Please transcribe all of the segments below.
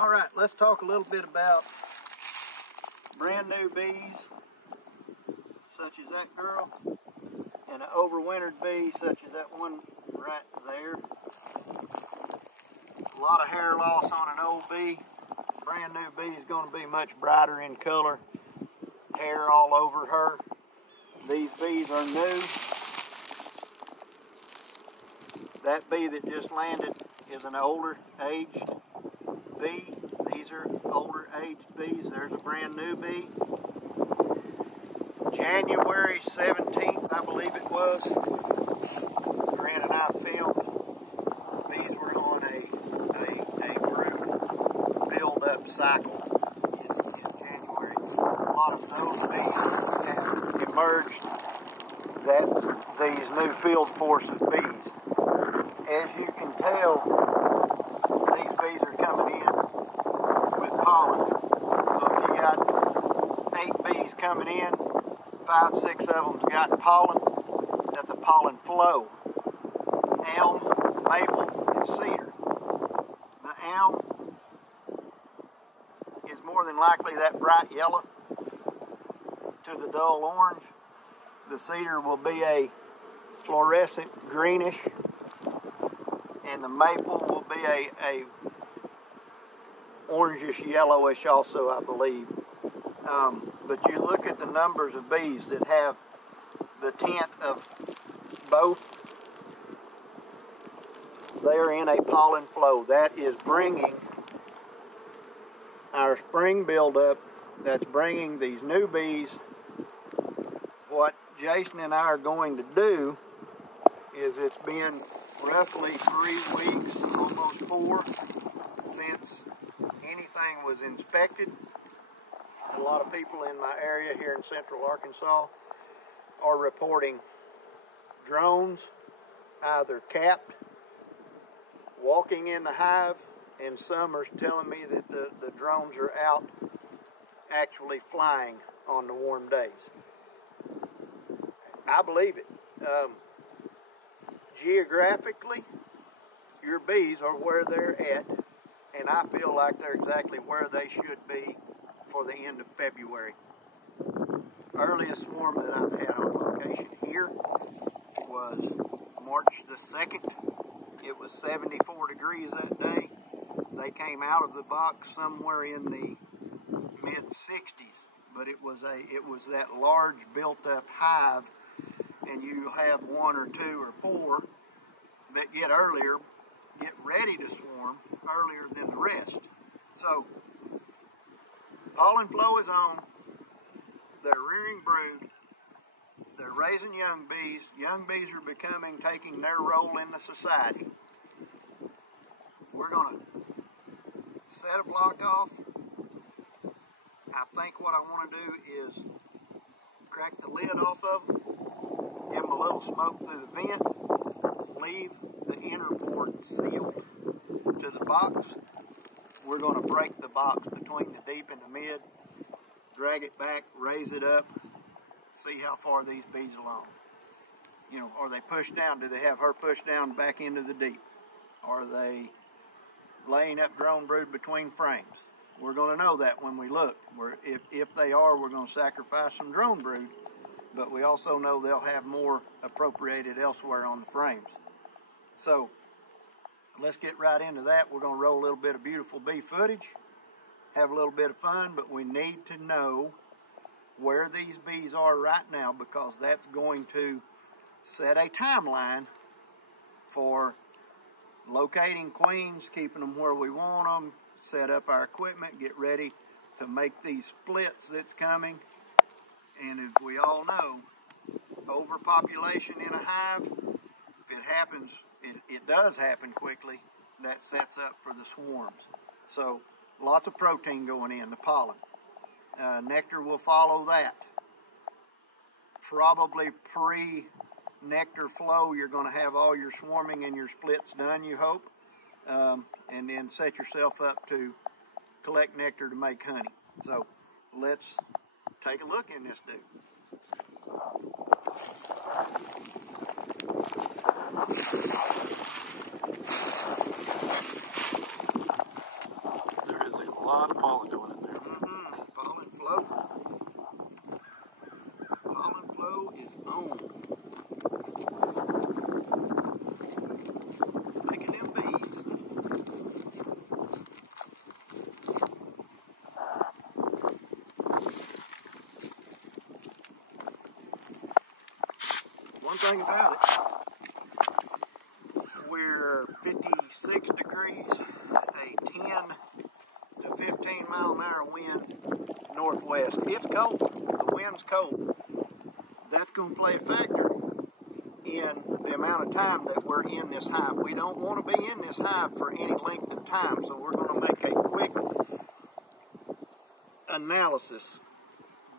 All right, let's talk a little bit about brand new bees, such as that girl, and an overwintered bee, such as that one right there. A lot of hair loss on an old bee. Brand new bee is going to be much brighter in color. Hair all over her. These bees are new. That bee that just landed is an older aged bee. These are older aged bees. There's a brand new bee. January 17th, I believe it was, Grant and I filmed. Bees were on a brood build-up cycle in January. A lot of those bees have emerged. That's these new field force of bees. As you can tell, these bees are coming in with pollen. So if you got 8 bees coming in, 5, 6 of them's got pollen. That's a pollen flow. Elm, maple, and cedar. The elm is more than likely that bright yellow to the dull orange. The cedar will be a fluorescent greenish, and the maple will be a orangish yellowish also, I believe. But you look at the numbers of bees that have the tint of both. They're in a pollen flow. That is bringing our spring buildup. That's bringing these new bees. What Jason and I are going to do is, it's been roughly 3 weeks, almost 4, since anything was inspected. A lot of people in my area here in central Arkansas are reporting drones, either capped, walking in the hive, and some are telling me that the drones are out actually flying on the warm days. I believe it. Geographically, your bees are where they're at, and I feel like they're exactly where they should be for the end of February. Earliest swarm that I've had on location here was March the 2nd. It was 74 degrees that day. They came out of the box somewhere in the mid-60s, but it was that large built-up hive, and you have 1 or 2 or 4 that get ready to swarm earlier than the rest. So pollen flow is on. They're rearing brood. They're raising young bees. Young bees are taking their role in the society. We're going to set a block off. I think what I want to do is crack the lid off of them, give them a little smoke through the vent, leave the inner board sealed to the box. We're going to break the box between the deep and the mid, drag it back, raise it up, see how far these bees along. You know, are they pushed down? Do they have her pushed down back into the deep? Are they laying up drone brood between frames? We're going to know that when we look. If they are, we're going to sacrifice some drone brood, but we also know they'll have more appropriated elsewhere on the frames. So let's get right into that. We're going to roll a little bit of beautiful bee footage, have a little bit of fun, but we need to know where these bees are right now, because that's going to set a timeline for locating queens, keeping them where we want them, set up our equipment, get ready to make these splits that's coming. And as we all know, overpopulation in a hive, if it happens, it does happen quickly, that sets up for the swarms. So lots of protein going in, the pollen. Nectar will follow that. Probably pre-nectar flow, you're going to have all your swarming and your splits done, you hope. And then set yourself up to collect nectar to make honey. So let's take a look in this dude. There is lot of pollen going in there. Pollen flow. Pollen flow is on. Making them bees. One thing about it, we're 56 degrees, a 10 to 15 mile an hour wind northwest. It's cold, the wind's cold. That's going to play a factor in the amount of time that we're in this hive. We don't want to be in this hive for any length of time, so we're going to make a quick analysis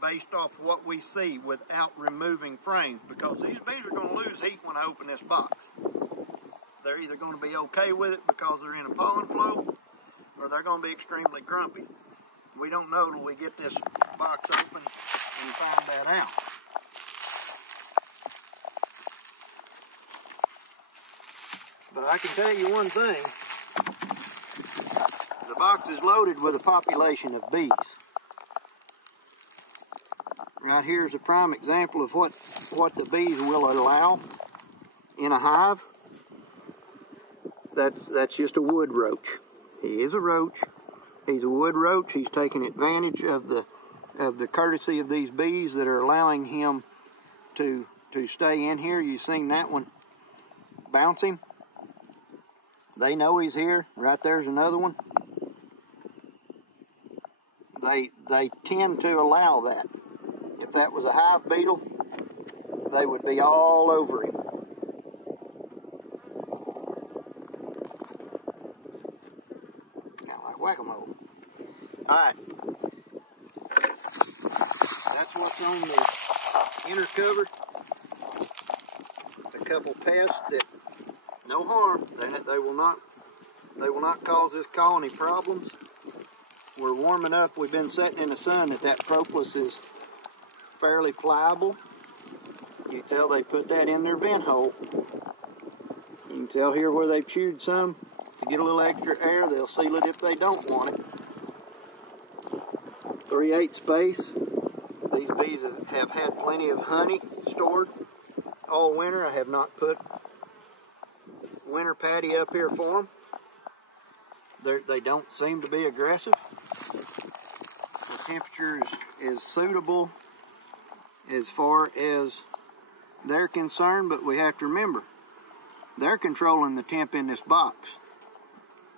based off what we see without removing frames, because these bees are going to lose heat when I open this box. They're either going to be okay with it because they're in a pollen flow, or they're going to be extremely grumpy. We don't know till we get this box open and find that out. But I can tell you one thing, the box is loaded with a population of bees. Right here is a prime example of what the bees will allow in a hive. That's just a wood roach. He is a roach. He's a wood roach. He's taking advantage of the courtesy of these bees that are allowing him to stay in here. You've seen that one bouncing. They know he's here. Right there's another one. They tend to allow that. If that was a hive beetle, they would be all over him. Kind of like whack-a-mole. Alright. That's what's on the inner cover. A couple pests that, no harm. They will not cause this colony problems. We're warm enough. We've been sitting in the sun that propolis is fairly pliable. You can tell they put that in their vent hole. You can tell here where they've chewed some to get a little extra air. They'll seal it if they don't want it. 3/8 space. These bees have had plenty of honey stored all winter. I have not put winter patty up here for them. They don't seem to be aggressive. The temperature is suitable as far as they're concerned, but we have to remember, they're controlling the temp in this box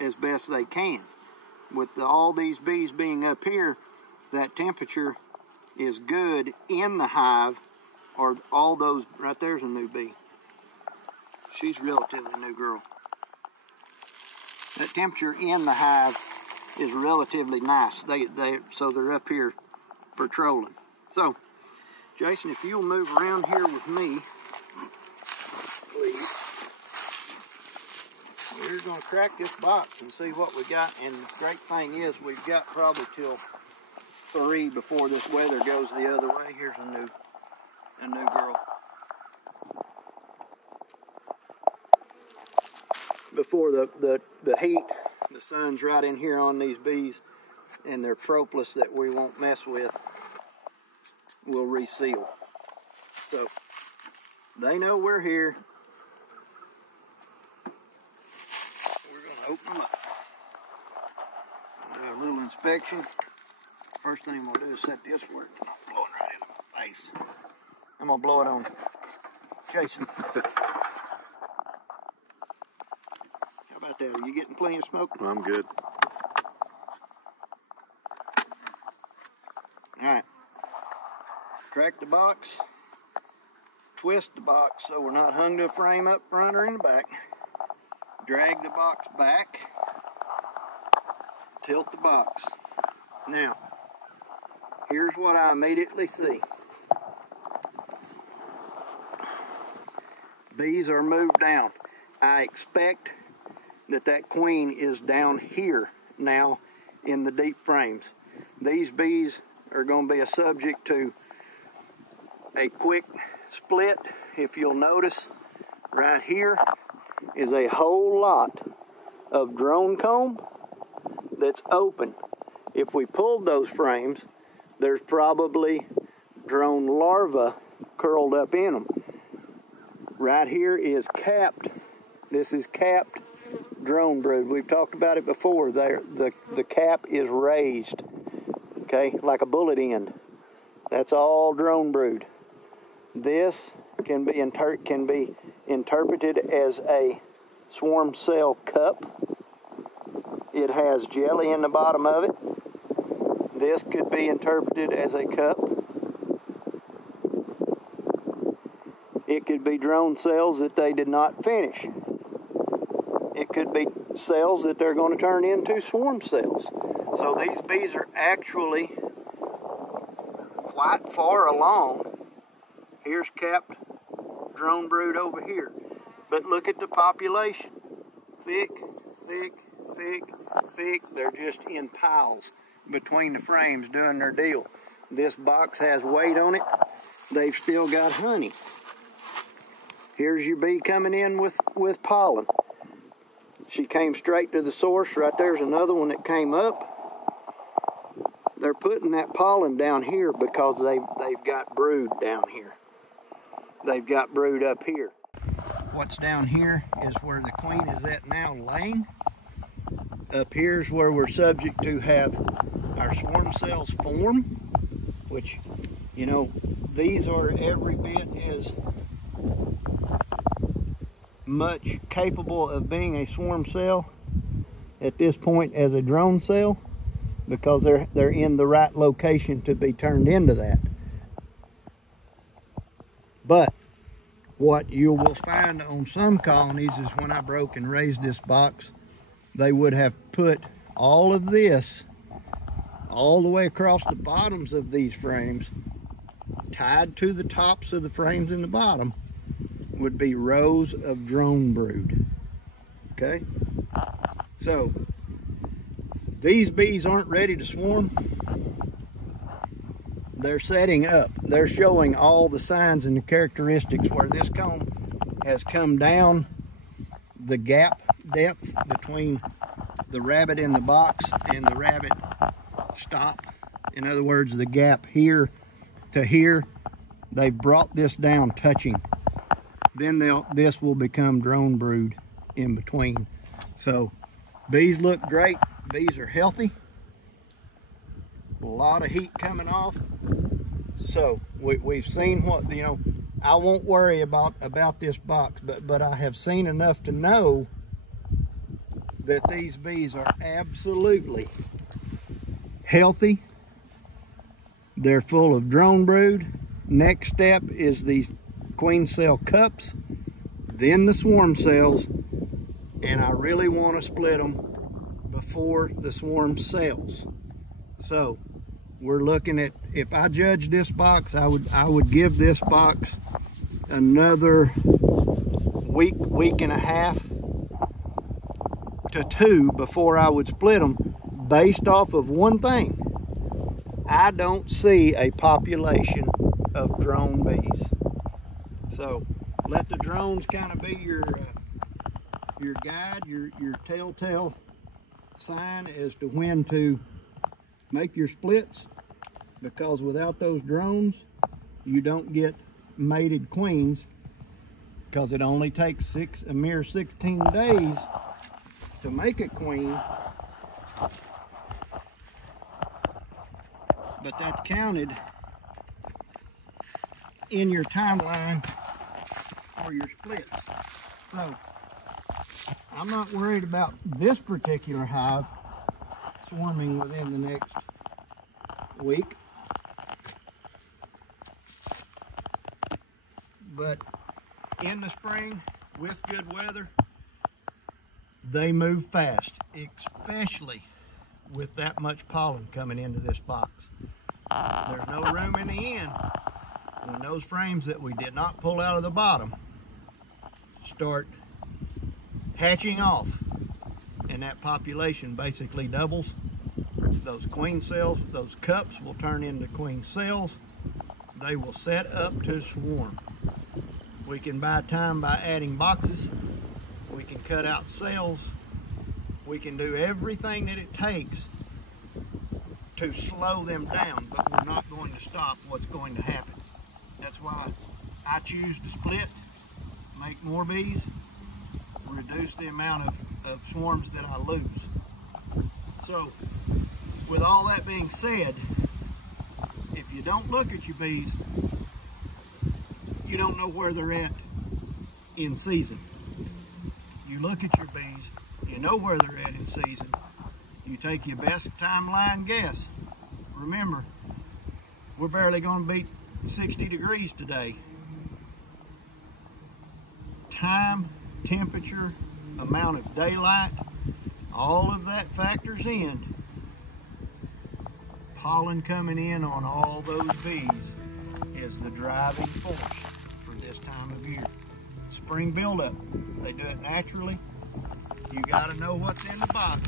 as best they can. With all these bees being up here, that temperature is good in the hive, or all those, right there's a new bee. She's relatively a new girl. That temperature in the hive is relatively nice. So they're up here patrolling. So, Jason, if you'll move around here with me, please. We're going to crack this box and see what we got. And the great thing is, we've got probably till 3 before this weather goes the other way. Here's a new girl. Before the heat, the sun's right in here on these bees, and their propolis that we won't mess with will reseal. So they know we're here. We're going to open them up. Do a little inspection. First thing I'm going to do is set this where it's not blowing right into my face. I'm going to blow it on Jason. How about that? Are you getting plenty of smoke? I'm good. Alright. Crack the box. Twist the box so we're not hung to a frame up front or in the back. Drag the box back. Tilt the box. Now, here's what I immediately see. Bees are moved down. I expect that queen is down here now in the deep frames. These bees are going to be a subject to a quick split. If you'll notice, right here is a whole lot of drone comb that's open. If we pulled those frames, there's probably drone larvae curled up in them. Right here is capped. This is capped drone brood. We've talked about it before. The cap is raised, okay, like a bullet end. That's all drone brood. This can be interpreted as a swarm cell cup. It has jelly in the bottom of it. This could be interpreted as a cup. It could be drone cells that they did not finish. It could be cells that they're going to turn into swarm cells. So these bees are actually quite far along. Here's capped drone brood over here. But look at the population. Thick, thick, thick, thick. They're just in piles between the frames doing their deal. This box has weight on it. They've still got honey. Here's your bee coming in with pollen. She came straight to the source. Right there's another one that came up. They're putting that pollen down here because they've got brood down here. They've got brood up here. What's down here is where the queen is at now laying. Up here is where we're subject to have our swarm cells form, which, you know, these are every bit as much capable of being a swarm cell at this point as a drone cell, because they're in the right location to be turned into that. But what you will find on some colonies is when I broke and raised this box, they would have put all of this all the way across the bottoms of these frames, tied to the tops of the frames in the bottom, would be rows of drone brood. Okay? So, these bees aren't ready to swarm. They're setting up. They're showing all the signs and the characteristics where this comb has come down the gap depth between the rabbit in the box and the rabbit stop. In other words, the gap here to here, they've brought this down touching. Then this will become drone brood in between. So bees look great. Bees are healthy. A lot of heat coming off. So we've seen what, you know, I won't worry about this box, but I have seen enough to know that these bees are absolutely healthy. They're full of drone brood. Next step is these queen cell cups, then the swarm cells, and I really want to split them before the swarm cells. So we're looking at, if I judge this box, I would give this box another week and a half to 2 before I would split them, based off of one thing. I don't see a population of drone bees. So let the drones kind of be your guide, your telltale sign as to when to make your splits, because without those drones you don't get mated queens, because it only takes a mere 16 days to make a queen. But that's counted in your timeline for your splits. So I'm not worried about this particular hive swarming within the next week, but in the spring with good weather they move fast, especially with that much pollen coming into this box. There's no room in the end when those frames that we did not pull out of the bottom start hatching off and that population basically doubles. Those queen cells, those cups will turn into queen cells. They will set up to swarm. We can buy time by adding boxes. We can cut out cells. We can do everything that it takes to slow them down, but we're not going to stop what's going to happen. That's why I choose to split, make more bees, reduce the amount of swarms that I lose. So, with all that being said, if you don't look at your bees, you don't know where they're at in season. You look at your bees, you know where they're at in season. You take your best timeline guess. Remember, we're barely going to beat 60 degrees today. Time, temperature, amount of daylight, all of that factors in. Pollen coming in on all those bees is the driving force for this time of year. Spring buildup, they do it naturally. You got to know what's in the box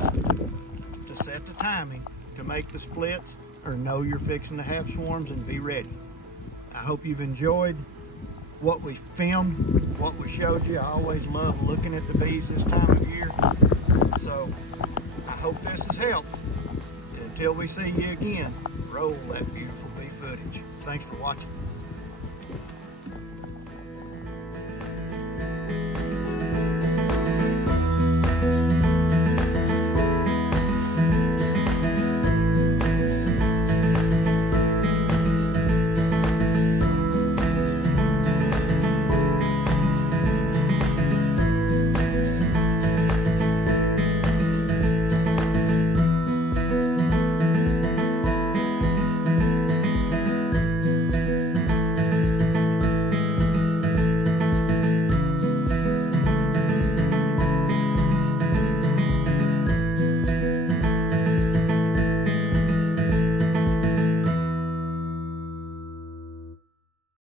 to set the timing to make the splits or know you're fixing to have swarms and be ready. I hope you've enjoyed what we filmed, what we showed you. I always love looking at the bees this time of year. So I hope this has helped. Until we see you again, roll that beautiful bee footage. Thanks for watching.